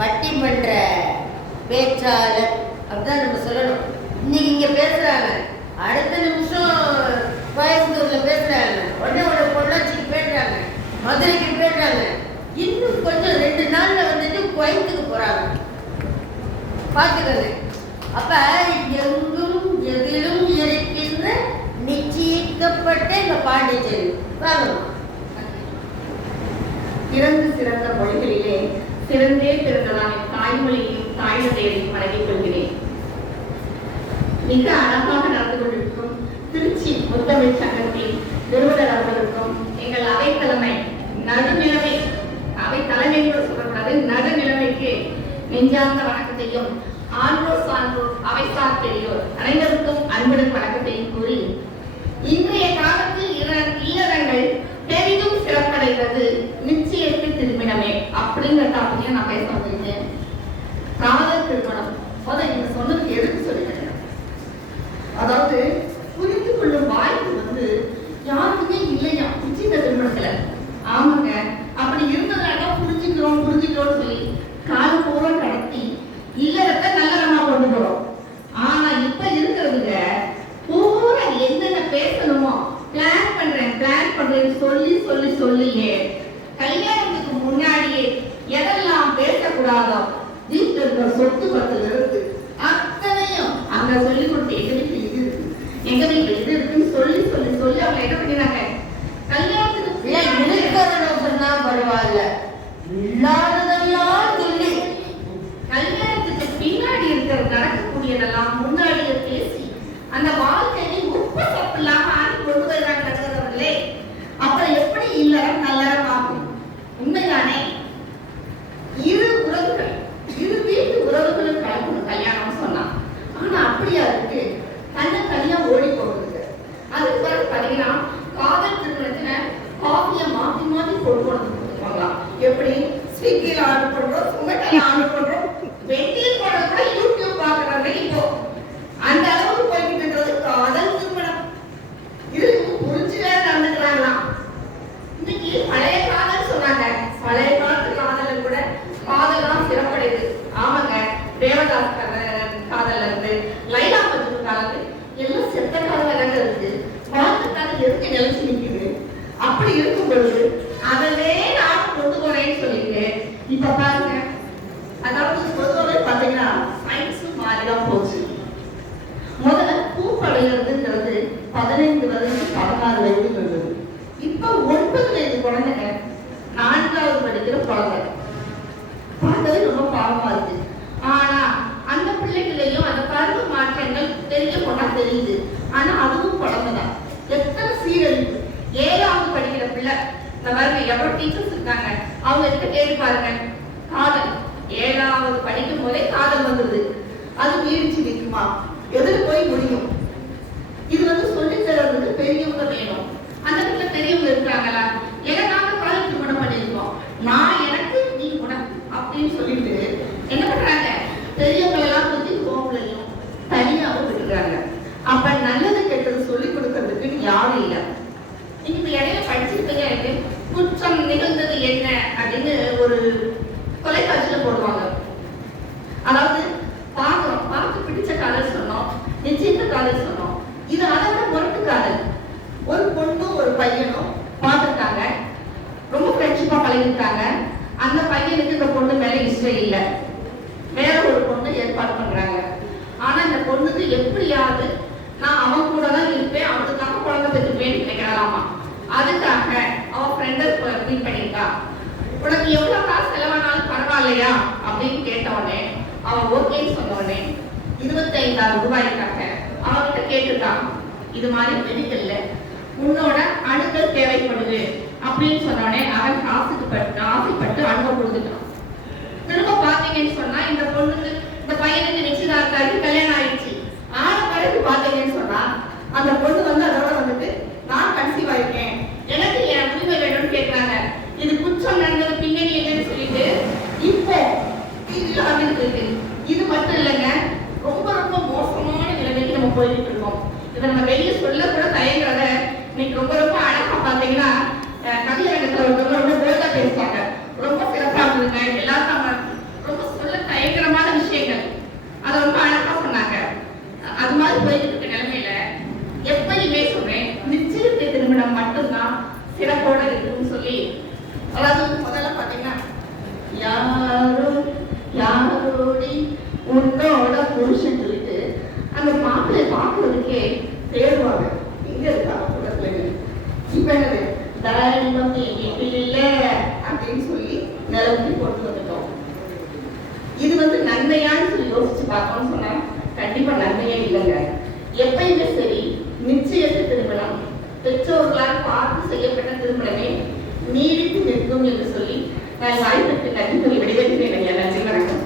பட்டிமன்ற பேச்சாளர் அப்படிதான் நம்ம சொல்லணும். இன்னைக்கு இங்கே பேசுகிறாங்க, அடுத்த நிமிஷம் கோயம்புத்தூரில் பேசுகிறாங்க, உடனே பொள்ளாச்சிக்கு போய்ட்றாங்க, மதுரைக்கு போய்ட்றாங்க, இன்னும் கொஞ்சம் 2 நாளில் வந்துட்டு கோயம்புத்தூருக்கு போகிறாங்க. பார்த்துக்கங்க. அப்போ எங்கும் எதிலும் இருக்கின்ற நிச்சயிக்கப்பட்ட இந்த பாண்டிச்சேரி வாங்கணும். பிறந்து சிறந்த மொழிகளிலே சிறந்தே பிறந்ததான தாய்மொழியையும் தாய்மொழியையும் வழங்கிக் கொள்கிறேன். மிக அழகாக நடந்து கொண்டிருக்கும் திருச்சி முத்தமிழ் சங்கத்தின் நிறுவனர் அவர்களுக்கும் எங்கள் அவைத்தலைமை நடுநிலைமை, அவை தலைமை கூட சொல்லக்கூடாது, நடுநிலைமைக்கு நெஞ்சார்ந்த வணக்கத்தையும் ஆன்றோர் சான்றோர் அவைசார் பெரியோர் அனைவருக்கும் அன்புடன் வணக்கத்தையும் கூறி, இன்றைய காலத்தில் இல்லறங்கள் பெரிதும் சிறப்படைவது நிச்சயத்து திருமணமே அப்படிங்கிற டாபிக்கை நான் பேச வந்திருக்கேன். காதல் திருமணம் நீங்க சொன்னதுக்கு எதுக்கு சொல்லிக்கிறேன், அதாவது புரிந்து கொள்ளும் வாய்ப்பு யாருக்குமே இல்லையா நிச்சய திருமணத்துல. ஆமாங்க, அப்படி இருந்ததுனால புரிஞ்சுக்கிறோம்னு சொல்லி காலம் பூரா கடத்தி இல்லறத்தை நல்லறமா கொண்டு போறோம். ஆனா இப்ப இருக்கிறதுங்க பூரா என்னென்ன பேசணுமோ பிளான் பண்றேன்னு சொல்லியே கல்யாணத்துக்கு முன்னாடியே எதெல்லாம் பேசக்கூடாதோ வீட்டில் இருக்கிற சொத்து பத்துல இருந்து அத்தனையும் அங்க சொல்லி கொடுத்து எங்க வீட்டுல இது இருக்குன்னு சொல்லி அவங்க என்ன பண்ணிடுறாங்க, கல்யாணத்துக்கு சொன்னா பரவாயில்ல, இல்லாததெல்லாம் சொல்லி கல்யாணத்துக்கு பின்னாடி இருக்கிற நடக்கக்கூடியதெல்லாம் முன்னாடியே பேசி அந்த வாழ்க்கையை உப்பு சப்பு இல்லாம ஆக்கி கொண்டு வருகிறாங்க நடக்கிறவர்களே. அப்புறம் எப்படி இல்லறம் நல்லறம் ஆகும்? உண்மைதானே? இரு வீட்டு உறவுகளும் கலக்கணும் கல்யாணம் சொன்னா. ஆனா அப்படியா இருக்கு, தனியா ஓடி போகுது. அதுக்கு பிறகு பாத்தீங்கன்னா காதல் திருமணத்துல காஃபியை மாத்தி கொடுக்கலாம். எப்படி ஸ்விக்கில ஆர்டர் பண்றோம், சுமட்டில ஆர்டர் பண்றோம், வெட்டியில் போட கூட யூடியூப் பாக்குறாங்க. இப்போ அந்த அளவுக்கு போய்கிட்டு காதல் திருமணம். இது புரிஞ்சுவே நடந்துக்கிறாங்களாம். இன்னைக்கு பழைய காதல் சொன்னாங்க, பழைய காலத்து காதல் கூட காதல்லாம் சிறப்படையுது. ஆமாங்க, தேவதாஸ் காதல்ல இருந்து லைலா மஜ்னு காதல் எல்லாம் செத்த காதல் இருக்கு. வாழ்க்கைக்காக எதுக்கு நிலைச்சு நிற்குது? அப்படி இருக்கும் பொழுது அதவே நான் கொண்டு போறேன்னு சொல்லிட்டு இப்ப பாருங்க, அதாவது பொதுவாகவே பாத்தீங்கன்னா சயின்ஸும் மாறிதான் போச்சு. முதல்ல பூப்படைகிறதுங்கிறது 15 வயது 16 வயது இருந்தது. இப்ப 9 வயது குழந்தைங்க 4வது படிக்கிற குழந்தை பார்த்தது ரொம்ப பாவமா இருக்கு. ஆனா அந்த பிள்ளைகளையும் அந்த பருவ மாற்றங்கள் தெரிய போனா தெரியுது. ஆனா அதுவும் குழந்தைதான். எத்தனை சீரழிவு! 7வது படிக்கிற பிள்ளை, இந்த பாருங்க எவ்வளவு டீச்சர்ஸ் இருக்காங்க, அவங்க கிட்ட கேட்டு பாருங்க. காதல் 7வது படிக்கும் போதே காதல் வந்தது, அது நீடிச்சு நிற்குமா? எதில் போய் முடியும்? இது சொல்லி தர்றதுக்கு பெரியவங்க வேணும். அந்த வீட்டுல பெரியவங்க இருக்காங்களா? எனக்காக காதல் திருமணம் பண்ணிருக்கோம், நான் எனக்கு நீ உனக்கு அப்படின்னு சொல்லிட்டு என்ன பண்றாங்க, பெரியவங்க எல்லாம் பத்தி கோவிலையும் தனியாவும் விட்டுறாங்க. அப்ப நல்லது கெட்டது சொல்லி கொடுக்கறதுக்கு யாரும் இல்லை. நீங்க இடையில படிச்சிருப்பீங்க, எனக்கு குற்றம் நிகழ்ந்தது என்ன அப்படின்னு ஒரு தொலைக்காட்சியில போடுவாங்க. அதாவது பார்த்து பிடிச்ச காதல் சொன்னோம், நிச்சயத்த காதல் சொன்னோம். இது அதை விட முரட்டு காதல். ஒரு பொண்ணும் ஒரு பையனும் பார்த்துருக்காங்க, ரொம்ப ஃப்ரெண்ட்ஷிப்பா பழகிருக்காங்க. அந்த பையனுக்கு இந்த பொண்ணு மேல இஷ்டம் இல்லை, வேற ஒரு பொண்ணு ஏற்பாடு பண்றாங்க. ஆனா இந்த பொண்ணுக்கு எப்படியாவது நான் அவன் கூட தான் இருப்பேன், அவனுக்காக குழந்தை பெற்றுப்பேன்னு நினைக்கிறாமா. அதுக்காக அவன் ஃப்ரெண்டை மீட் பண்ணிருக்கா. உனக்கு எவ்வளவு காசு செலவானாலும் பரவாயில்லையா அப்படின்னு கேட்டவனே அவன் ஓகேன்னு சொன்னவனே 25,000 ரூபாய்க்காக அவன்கிட்ட கேட்டுட்டான். இது மாதிரி மெடிக்கல்ல உன்னோட அணுக்கள் தேவைப்படுது அப்படின்னு சொன்னோடனே அவன் ஆசைப்பட்டு அணுக கொடுத்துட்டான். திரும்ப பாத்தீங்கன்னு சொன்னா இந்த பொண்ணுக்கு இந்த பையனுக்கு நிச்சயதார்த்தாருக்கு கல்யாணம் ஆயிடுச்சு. ஆன பிறகு பாத்தீங்கன்னு சொன்னா அந்த பொண்ணு அதோட நான் கன்சீவ் ஆயிருக்கேன், எனக்கு என் உரிமை வேணும்னு கேட்கிறாங்க. இது குற்றம் நடந்தது பின்னணி என்னன்னு சொல்லிட்டு இப்போ இருக்கு. இது மட்டும் இல்லைங்க, ரொம்ப ரொம்ப மோசமான நிலைமைக்கு நம்ம போயிட்டு இருக்கோம். இதை நம்ம வெளியே சொல்ல கூட தயங்குறத இன்னைக்கு ரொம்ப ரொம்ப அழகா பாத்தீங்கன்னா கவியரங்கத்துல ரொம்ப போல்டா பேசுவாங்க, ரொம்ப சிறப்பா இருக்குங்க. எல்லாரும் நம்ம ரொம்ப சொல்லி, அதாவது முதல்ல பார்த்தீங்கன்னா யாரோ யாரோடி உன்னோட புருஷன் சொல்லிட்டு அந்த மாப்பிள்ளை பார்க்கறதுக்கே தேடுவாங்க. எங்க இருக்காங்க கூட்டத்துல? இப்ப என்னது தாரியம் வீட்டில் இல்லை அப்படின்னு சொல்லி நிலவுக்கு கொண்டு வந்துட்டோம். இது வந்து நன்மையான்னு சொல்லி யோசிச்சு பார்க்கணும்னு சொன்னா கண்டிப்பா நன்மையே இல்லைங்க. எப்பயுமே சரி, நிச்சயத்து திருமணம் பெற்றோர்களால் பார்த்து செய்யப்பட்ட திருமணமே நீடித்து நிற்கும் என்று சொல்லி நான் வாய்ப்பிற்கு நன்றி சொல்லி விடைபெறுகிறேன். நன்றி, வணக்கம்.